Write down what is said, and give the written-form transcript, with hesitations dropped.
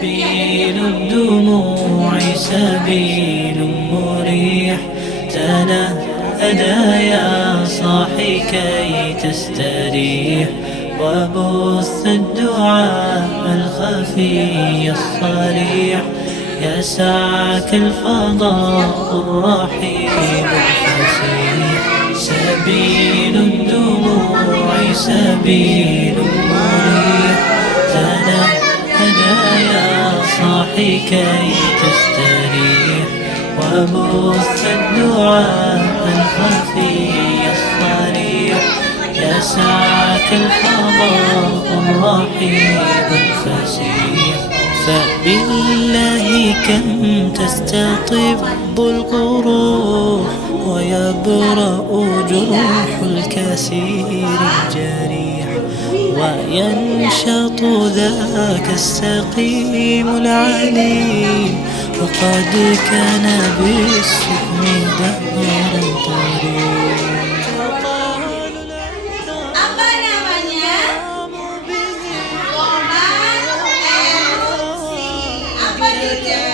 سبيل الدموع سبيل مريح، تنهدى يا صاحي كي تستريح، وبث الدعاء الخفي الصريح، يسعك الفضاء الرحيم الفسيح. سبيل الدموع سبيل مريح، تنهدى يا صاحي كي تستريح، وبث الدعاء الخفي الصريح، يسعك الفضاء الرحيم الفسيح. فبالله كم تستطب القروح، ويبرأ جرح الكثير الجريح، وينشط ذاك السقيم العليم، وقد كان بالسكن دهرا طريق. Apa namanya? Roman erupsi. Apa tujuan?